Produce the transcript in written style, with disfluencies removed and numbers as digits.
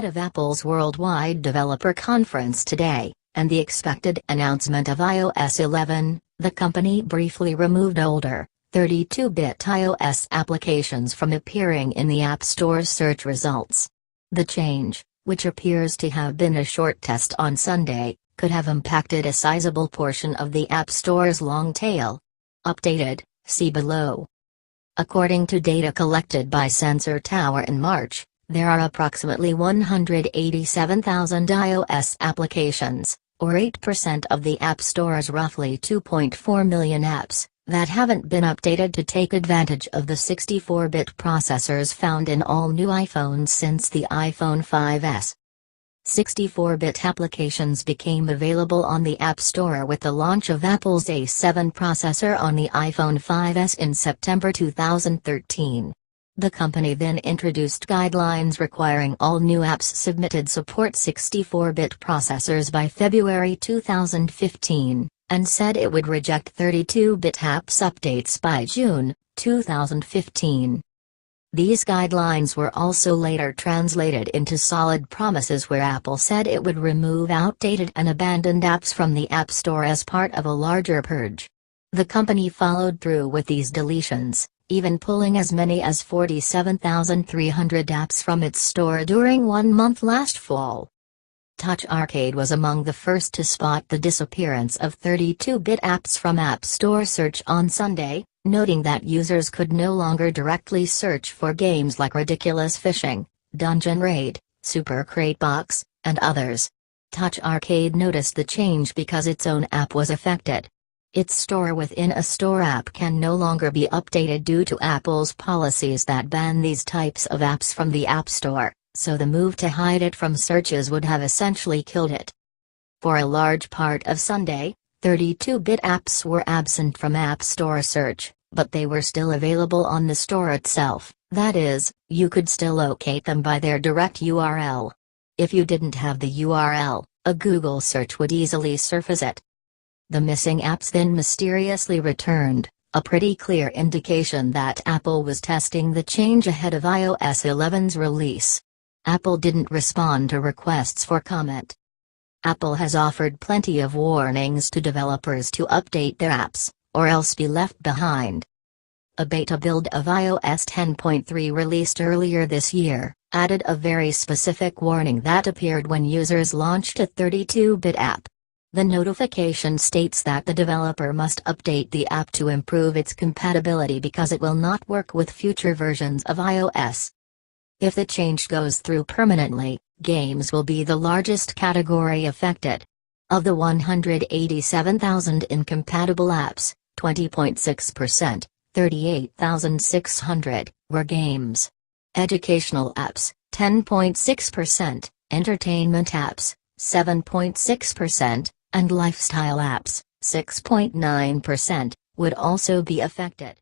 ahead of Apple's worldwide developer conference today, and the expected announcement of iOS 11, the company briefly removed older, 32-bit iOS applications from appearing in the App Store's search results. The change, which appears to have been a short test on Sunday, could have impacted a sizable portion of the App Store's long tail. Updated, see below. According to data collected by Sensor Tower in March, there are approximately 187,000 iOS applications, or 8% of the App Store's roughly 2.4 million apps, that haven't been updated to take advantage of the 64-bit processors found in all new iPhones since the iPhone 5S. 64-bit applications became available on the App Store with the launch of Apple's A7 processor on the iPhone 5S in September 2013. The company then introduced guidelines requiring all new apps submitted support 64-bit processors by February 2015, and said it would reject 32-bit apps updates by June 2015. These guidelines were also later translated into solid promises where Apple said it would remove outdated and abandoned apps from the App Store as part of a larger purge. The company followed through with these deletions, even pulling as many as 47,300 apps from its store during 1 month last fall. Touch Arcade was among the first to spot the disappearance of 32-bit apps from App Store search on Sunday, noting that users could no longer directly search for games like Ridiculous Fishing, Dungeon Raid, Super Crate Box, and others. Touch Arcade noticed the change because its own app was affected. Its store within a store app can no longer be updated due to Apple's policies that ban these types of apps from the App Store, so the move to hide it from searches would have essentially killed it. For a large part of Sunday, 32-bit apps were absent from App Store search, but they were still available on the store itself, that is, you could still locate them by their direct URL. If you didn't have the URL, a Google search would easily surface it. The missing apps then mysteriously returned, a pretty clear indication that Apple was testing the change ahead of iOS 11's release. Apple didn't respond to requests for comment. Apple has offered plenty of warnings to developers to update their apps, or else be left behind. A beta build of iOS 10.3 released earlier this year, added a very specific warning that appeared when users launched a 32-bit app. The notification states that the developer must update the app to improve its compatibility because it will not work with future versions of iOS. If the change goes through permanently, games will be the largest category affected. Of the 187,000 incompatible apps, 20.6%, 38,600, were games. Educational apps, 10.6%, entertainment apps, 7.6%, and lifestyle apps, 6.9%, would also be affected.